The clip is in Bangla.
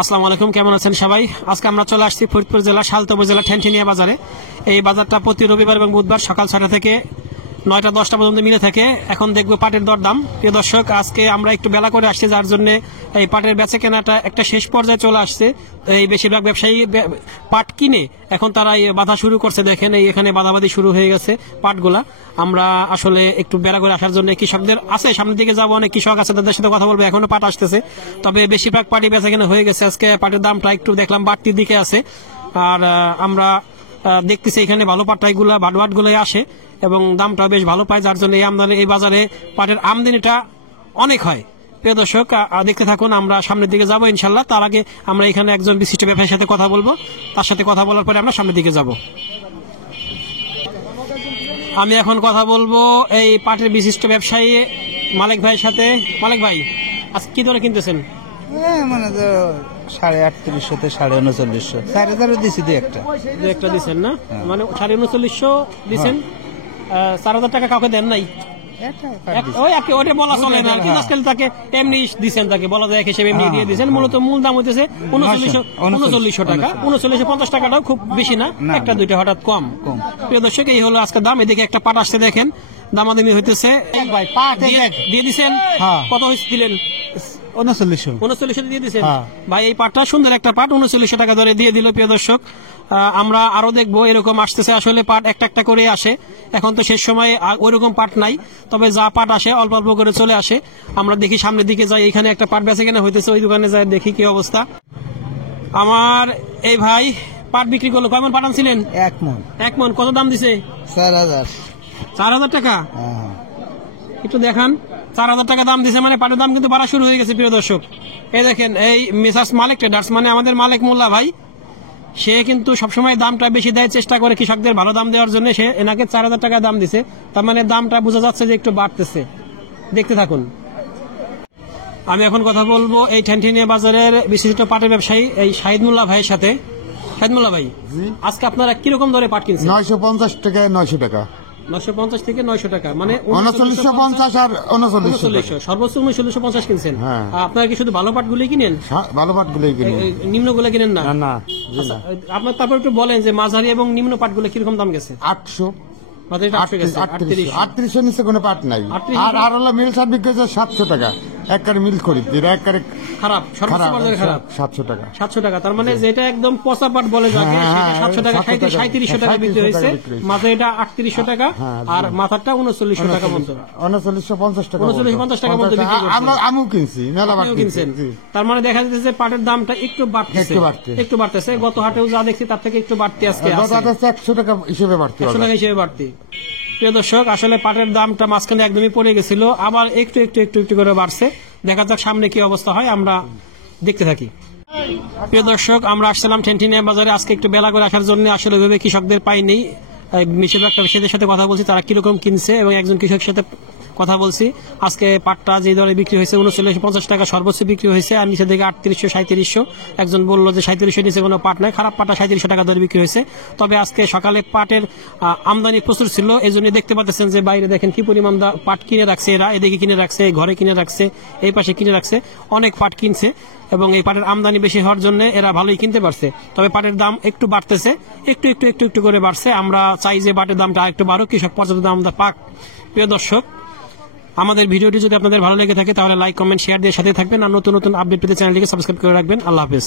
আসসালামু আলাইকুম, কেমন আছেন সবাই? আজকে আমরা চলে আসছি ফরিদপুর জেলা সালতা উপজেলা ঠেনঠেনিয়া বাজারে। এই বাজারটা প্রতি রবিবার এবং বুধবার সকাল 6টা থেকে 9টা 10টা পর্যন্ত মিলে থাকে। এখন দেখবো পাটের দরদাম। প্রিয় দর্শক, আজকে আমরা একটু বেলা করে আসছি, যার জন্য এই পাটের বেচা কেনাটা একটা শেষ পর্যায়ে চলে আসছে। এই বেশিরভাগ ব্যবসায়ী পাট কিনে এখন তারা বাধা শুরু করছে। দেখেন এই এখানে বাধাবাধি শুরু হয়ে গেছে পাটগুলা। আমরা আসলে একটু বেলা করে আসার জন্য কৃষকদের আছে, সামনের দিকে যাবো, অনেক কৃষক আছে, তাদের সাথে কথা বলবো। এখনো পাট আসতেছে, তবে বেশিরভাগ পাটই বেচা কেনা হয়ে গেছে। আজকে পাটের দামটা একটু দেখলাম বাড়তির দিকে আছে। আর আমরা দেখতেছি এখানে ভালো পাটগুলা ভাটবাট গুলাই আসে এবং দামটা বেশ ভালো পায়, যার জন্য এই বাজারে পাটের আমদানিটা অনেক হয়। প্রিয় দর্শক, দেখতে থাকুন, আমরা সামনের দিকে যাবো ইনশাল্লাহ। তার আগে আমরা এখানে একজন বিশিষ্ট ব্যবসায়ীর সাথে কথা বলবো, তার সাথে কথা বলার পরে আমরা সামনের দিকে যাব। আমি এখন কথা বলবো এই পাটের বিশিষ্ট ব্যবসায়ী মালিক ভাইয়ের সাথে। মালিক ভাই, আজকে কি দরে কিনতেছেন? মানে তো 3850 থেকে 3950, 4000 দিছি দুই একটা দিচ্ছেন না? মানে 3950 দিচ্ছেন। 4000 টাকা কাউকে দেন নাই? ওটা বলা চলে না, কিন্তু আজকাল তাকে এমনি দিচ্ছেন, তাকে বলা যায় হিসেবে এমনি দিয়ে দিচ্ছেন। মূলত মূল দাম হইতেছে 3900 টাকা। 3950 টাকাটাও খুব বেশি না, একটা দুইটা হঠাৎ কম। প্রিয় দর্শক, এই হলো আজকে দাম। এদিকে একটা পাট আসছে, দেখেন দামাদামি হইতেছে। ভাই পাট দিয়ে দিচ্ছেন, কত দিলেন? 3900 দিয়ে দিচ্ছেন। ভাই এই পাটটা সুন্দর একটা পাট, 3900 টাকা ধরে দিয়ে দিল। প্রিয় দর্শক, আমরা আরো দেখবো এরকম আসতেছে। আসলে পাট একটা একটা করে আসে, এখন তো শেষ সময় ওইরকম পাট নাই, তবে যা পাট আসে অল্প অল্প করে চলে আসে। আমরা দেখি সামনের দিকে যাই, এখানে একটা পাট বেচে কেনা হইতেছে, ওই দোকানে যাই দেখি কি অবস্থা। আমার এই ভাই পাট বিক্রি করলো। কয়মন পাট আনছিলেন? এক মন। কত দাম দিছে? 4000 টাকা। একটু দেখান, 4000 টাকা দাম দিছে, মানে পাটের দাম কিন্তু বাড়া শুরু হয়ে গেছে। প্রিয় দর্শক, এই দেখেন, এই মেসার্স মালিক ট্রেডার্স, মানে আমাদের মালিক মোল্লা ভাই, সে কিন্তু সবসময় দামটা বেশি দেয়, চেষ্টা করে কৃষকদের ভালো দাম দেওয়ার জন্য। সে এনাকে 4000 টাকা দাম দিছে, তার মানে দামটা বোঝা যাচ্ছে যে একটু বাড়তেছে। দেখতে থাকুন। আমি এখন কথা বলবো এই ঠেনঠেনিয়া বাজারের বিশিষ্ট পাটের ব্যবসায়ী এই শাহিদ মোল্লা ভাইয়ের সাথে। শাহিদ মোল্লা ভাই, আজকে আপনারা কিরকম দরে পাট কিনছেন? 950 থেকে 900 টাকা। 950 থেকে 900 টাকা, মানে 3950 আর 3900। সর্বোচ্চ 1950 কিনছেন। আপনারা কি শুধু ভালো পাটগুলি কিনেন? ভালো পাটগুলোই কিনেন, নিম্নগুলো কিনেন না? না। আপনার তারপর একটু বলেন যে মাঝারি এবং নিম্ন পাটগুলো কিরকম দাম গেছে? 800, 3800 নিচে কোনো পাট নাই। আর হলো মিল সার বিক্রি হচ্ছে 700 টাকা। একবারে মিল করি, একবারে খারাপ, খারাপ 700 টাকা। 700 টাকা, তার মানে যেটা একদম পচা পাট বলে যাবে 700 টাকা, 3700 টাকা বিক্রি হয়েছে। মাঝে এটা 3800 টাকা, আর মাথাটা 3900 টাকা মতো, 3950 টাকা, 3950 টাকা মতো বিক্রি করছে। আমু কিনছি, মেলা পাট কিনছেন। তার মানে দেখা যাচ্ছে পাটের দামটা একটু বাড়তেছে। গত হাটেও যা দেখছি তার থেকে একটু বাড়তি আজকে আছে। 100 টাকা হিসেবে বাড়তি, 100 টাকা হিসেবে বাড়তি। প্রিয় দর্শক, আসলে পাটের দামটা মাঝখানে একদমই পড়ে গেছিল, আবার একটু একটু একটু একটু করে বাড়ছে। দেখা যাক সামনে কি অবস্থা হয়, আমরা দেখতে থাকি। প্রিয় দর্শক, আমরা আসছিলাম ঠেনঠেনিয়া বাজারে আজকে একটু বেলা করে আসার জন্য। আসলে ভেবে কৃষকদের পাইনি, বেশিরভাগ ব্যবসায়ীদের সাথে কথা বলছি, তারা কিরকম কিনছে, এবং একজন কৃষকের সাথে কথা বলছি। আজকে পাটটা যে দরে বিক্রি হয়েছে 3950 টাকা সর্বোচ্চ বিক্রি হয়েছে, আর নিচে থেকে 3800 3700। একজন বললো যে 3700 নিচে কোনো পাট নাই, খারাপ পাটটা 3700 টাকা দরে বিক্রি হয়েছে। তবে আজকে সকালে পাটের আমদানি প্রচুর ছিল, এই জন্য দেখতে পাচ্ছেন যে বাইরে দেখেন কি পরিমাণ পাট কিনে রাখছে এরা। এদিকে কিনে রাখছে, ঘরে কিনে রাখছে, এই পাশে কিনে রাখছে, অনেক পাট কিনছে, এবং এই পাটের আমদানি বেশি হওয়ার জন্য এরা ভালোই কিনতে পারছে। তবে পাটের দাম একটু বাড়তেছে, একটু একটু একটু একটু করে বাড়ছে। আমরা চাই যে পাটের দামটা আরেকটু বাড়ুক, কৃষক পর্যাপ্ত দাম পাক। প্রিয় দর্শক, আমাদের ভিডিওটি যদি আপনাদের ভালো লেগে থাকে তাহলে লাইক, কমেন্ট, শেয়ার দিয়ে সাথে থাকবেন, আর নতুন নতুন আপডেট পেতে চ্যানেলটিকে সাবস্ক্রাইব করে রাখবেন। আল্লাহ হাফেজ।